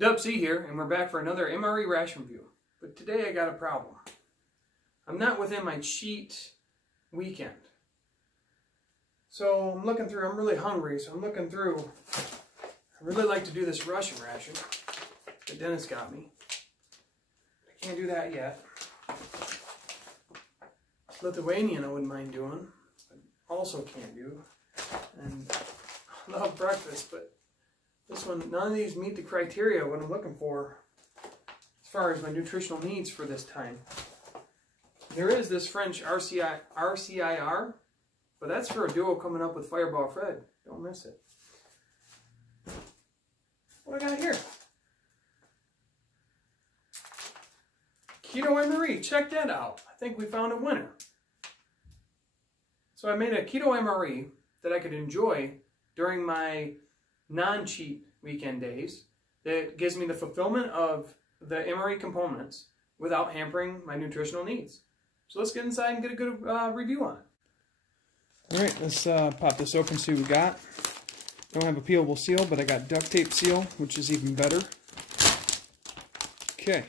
Dub C here, and we're back for another MRE ration review. But today I got a problem. I'm not within my cheat weekend. So I'm looking through, I'm really hungry, so I'm looking through. I really like to do this Russian ration that Dennis got me. I can't do that yet. Lithuanian I wouldn't mind doing, but also can't do. And I love breakfast, but this one, none of these meet the criteria what I'm looking for as far as my nutritional needs for this time. There is this French RCIR, but that's for a duo coming up with Fireball Fred. Don't miss it. What I got here? Keto MRE, check that out. I think we found a winner. So I made a Keto MRE that I could enjoy during my non-cheat weekend days that gives me the fulfillment of the MRE components without hampering my nutritional needs. So let's get inside and get a good review on it. All right, let's pop this open, see what we got. Don't have a peelable seal, but I got duct tape seal, which is even better. Okay.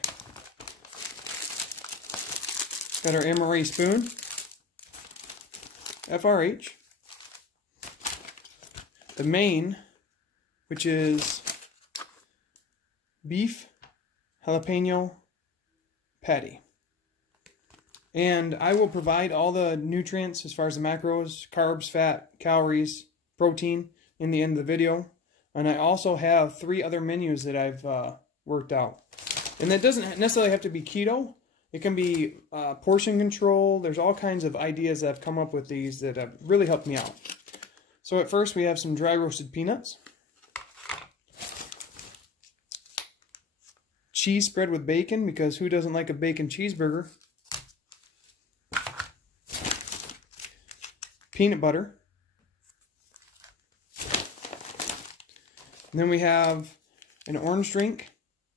Got our MRE spoon, FRH. The main, which is beef jalapeno patty. And I will provide all the nutrients as far as the macros, carbs, fat, calories, protein in the end of the video. And I also have 3 other menus that I've worked out. And that doesn't necessarily have to be keto. It can be portion control. There's all kinds of ideas that I've come up with these that have really helped me out. So at first we have some dry roasted peanuts. Cheese spread with bacon, because who doesn't like a bacon cheeseburger? Peanut butter. And then we have an orange drink,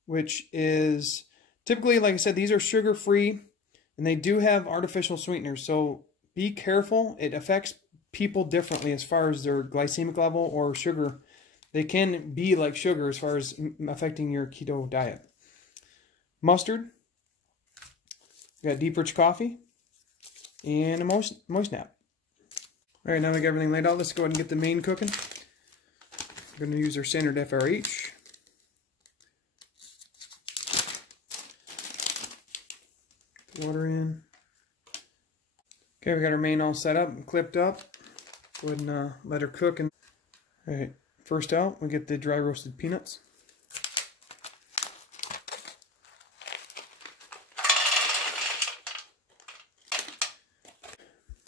which is typically, like I said, these are sugar-free, and they do have artificial sweeteners, so be careful. It affects people differently as far as their glycemic level or sugar. They can be like sugar as far as affecting your keto diet. Mustard. We got deep rich coffee. And a moist nap. Alright, now we got everything laid out. Let's go ahead and get the main cooking. We're going to use our standard FRH. Water in. Okay, we got our main all set up and clipped up. Go ahead and let her cook. Alright, first out, we get the dry roasted peanuts.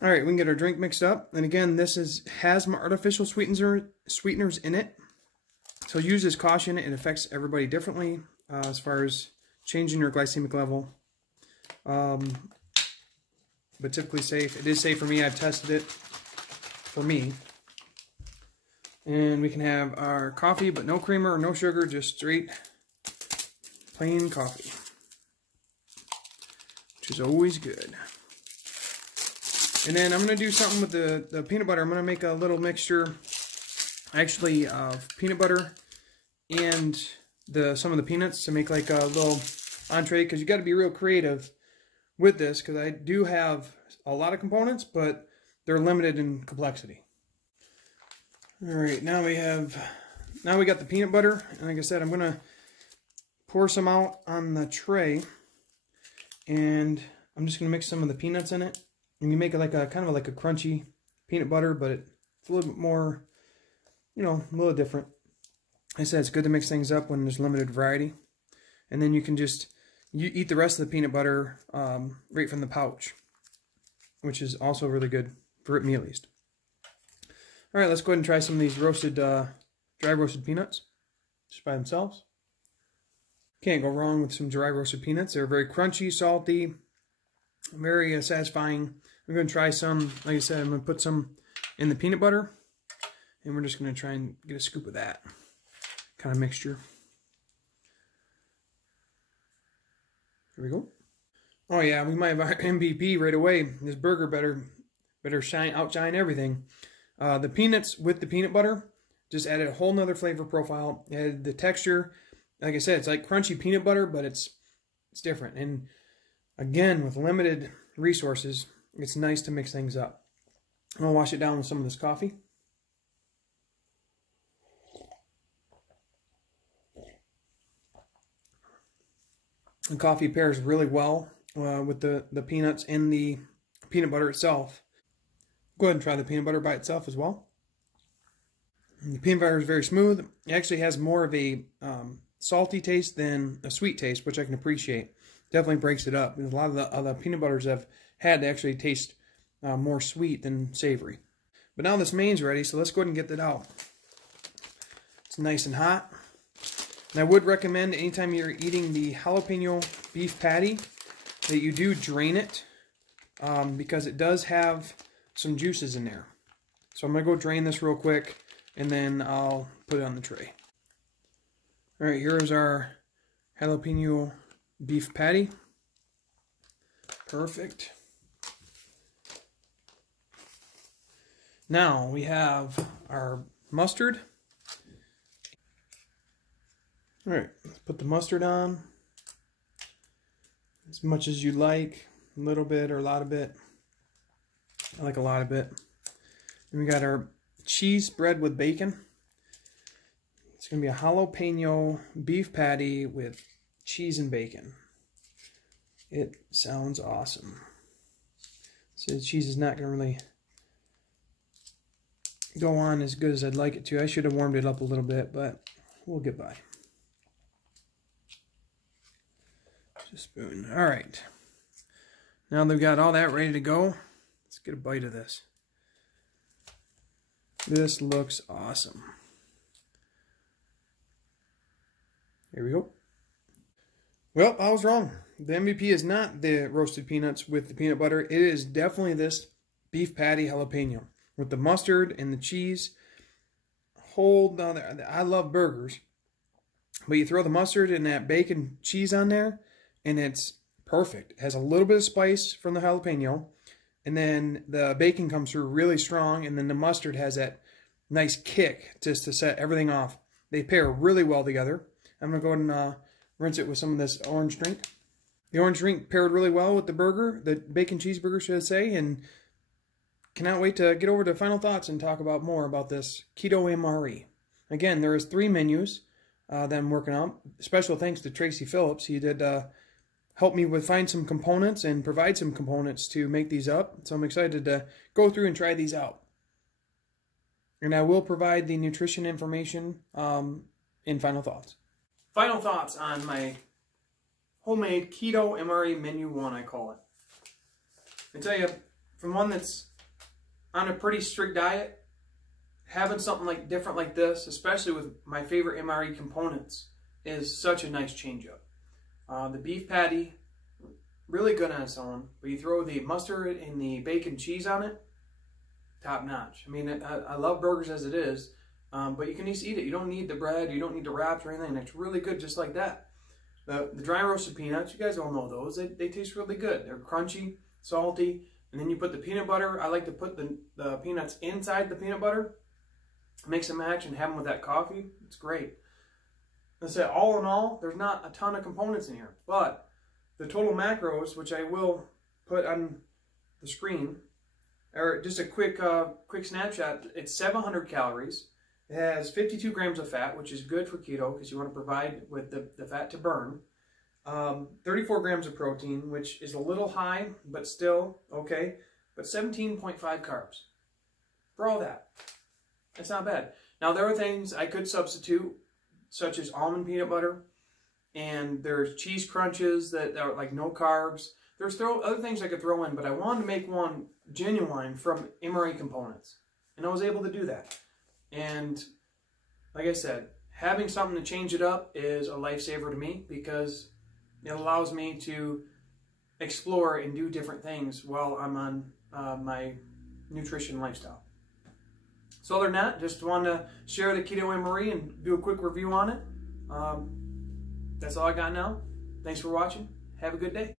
Alright, we can get our drink mixed up. And again, this has some artificial sweeteners in it. So use this caution. It affects everybody differently as far as changing your glycemic level. But typically safe. It is safe for me. I've tested it for me. And we can have our coffee, but no creamer or no sugar, just straight plain coffee, which is always good. And then I'm going to do something with the peanut butter. I'm going to make a little mixture, actually, of peanut butter and some of the peanuts to make like a little entree, because you got to be real creative with this, because I do have a lot of components, but they're limited in complexity. Alright, now we got the peanut butter, and like I said, I'm gonna pour some out on the tray, and I'm just gonna mix some of the peanuts in it, and you make it like a kind of like a crunchy peanut butter, but it's a little bit more, you know, a little different. Like I said, it's good to mix things up when there's limited variety, and then you can just you eat the rest of the peanut butter right from the pouch, which is also really good, for me at least. All right, let's go ahead and try some of these roasted, dry roasted peanuts, just by themselves. Can't go wrong with some dry roasted peanuts. They're very crunchy, salty, very satisfying. I'm going to try some, like I said, I'm going to put some in the peanut butter, and we're just going to try and get a scoop of that kind of mixture. Here we go. Oh yeah, we might have our MVP right away. This burger better outshine everything. The peanuts with the peanut butter just added a whole nother flavor profile. It added the texture. like I said, it's like crunchy peanut butter, but it's different. And again, with limited resources, it's nice to mix things up. I'm going to wash it down with some of this coffee. The coffee pairs really well with the peanuts and the peanut butter itself. Go ahead and try the peanut butter by itself as well. The peanut butter is very smooth. It actually has more of a salty taste than a sweet taste, which I can appreciate. Definitely breaks it up. A lot of the other peanut butters I've had actually taste more sweet than savory. But now this main's ready, so let's go ahead and get that out. It's nice and hot. And I would recommend anytime you're eating the jalapeno beef patty that you do drain it because it does have some juices in there. So I'm going to go drain this real quick and then I'll put it on the tray. Alright, here's our jalapeno beef patty. Perfect. Now we have our mustard. Alright, let's put the mustard on. As much as you like. A little bit or a lot of it. I like a lot of it. And we got our cheese bread with bacon. It's going to be a jalapeno beef patty with cheese and bacon. It sounds awesome. So the cheese is not going to really go on as good as I'd like it to. I should have warmed it up a little bit, but we'll get by. Just a spoon. All right. Now they've got all that ready to go. Let's get a bite of this. This looks awesome. Here we go. Well, I was wrong. The MVP is not the roasted peanuts with the peanut butter. It is definitely this beef patty jalapeno with the mustard and the cheese. Hold on there. I love burgers. But you throw the mustard and that bacon cheese on there, and it's perfect. It has a little bit of spice from the jalapeno, and then the bacon comes through really strong, and then the mustard has that nice kick just to set everything off. They pair really well together. I'm going to go ahead and rinse it with some of this orange drink. The orange drink paired really well with the burger, the bacon cheeseburger, should I say, and cannot wait to get over to final thoughts and talk about more about this Keto MRE. Again, there is 3 menus that I'm working on. Special thanks to Tracy Phillips. He did help me with find some components and provide some components to make these up. So I'm excited to go through and try these out. And I will provide the nutrition information in final thoughts. Final thoughts on my homemade Keto MRE Menu 1, I call it. I tell you, from one that's on a pretty strict diet, having something like different like this, especially with my favorite MRE components, is such a nice change up. The beef patty, really good on its own, but you throw the mustard and the bacon cheese on it, top notch. I mean, I love burgers as it is, but you can just eat it. You don't need the bread, you don't need the wraps or anything. It's really good just like that. The dry roasted peanuts, you guys all know those. They taste really good. They're crunchy, salty, and then you put the peanut butter. I like to put the peanuts inside the peanut butter, mix and match, and have them with that coffee. It's great. Let's say all in all, there's not a ton of components in here, but the total macros, which I will put on the screen, or just a quick snapshot, it's 700 calories. It has 52 grams of fat, which is good for keto because you want to provide with the fat to burn. 34 grams of protein, which is a little high, but still okay. But 17.5 carbs. For all that, it's not bad. Now, there are things I could substitute, such as almond peanut butter, and there's cheese crunches that are like no carbs. There's other things I could throw in, but I wanted to make one genuine from MRE components, and I was able to do that. And like I said, having something to change it up is a lifesaver to me because it allows me to explore and do different things while I'm on my nutrition lifestyle. So other than that, just wanted to share the Keto MRE and do a quick review on it. That's all I got now. Thanks for watching. Have a good day.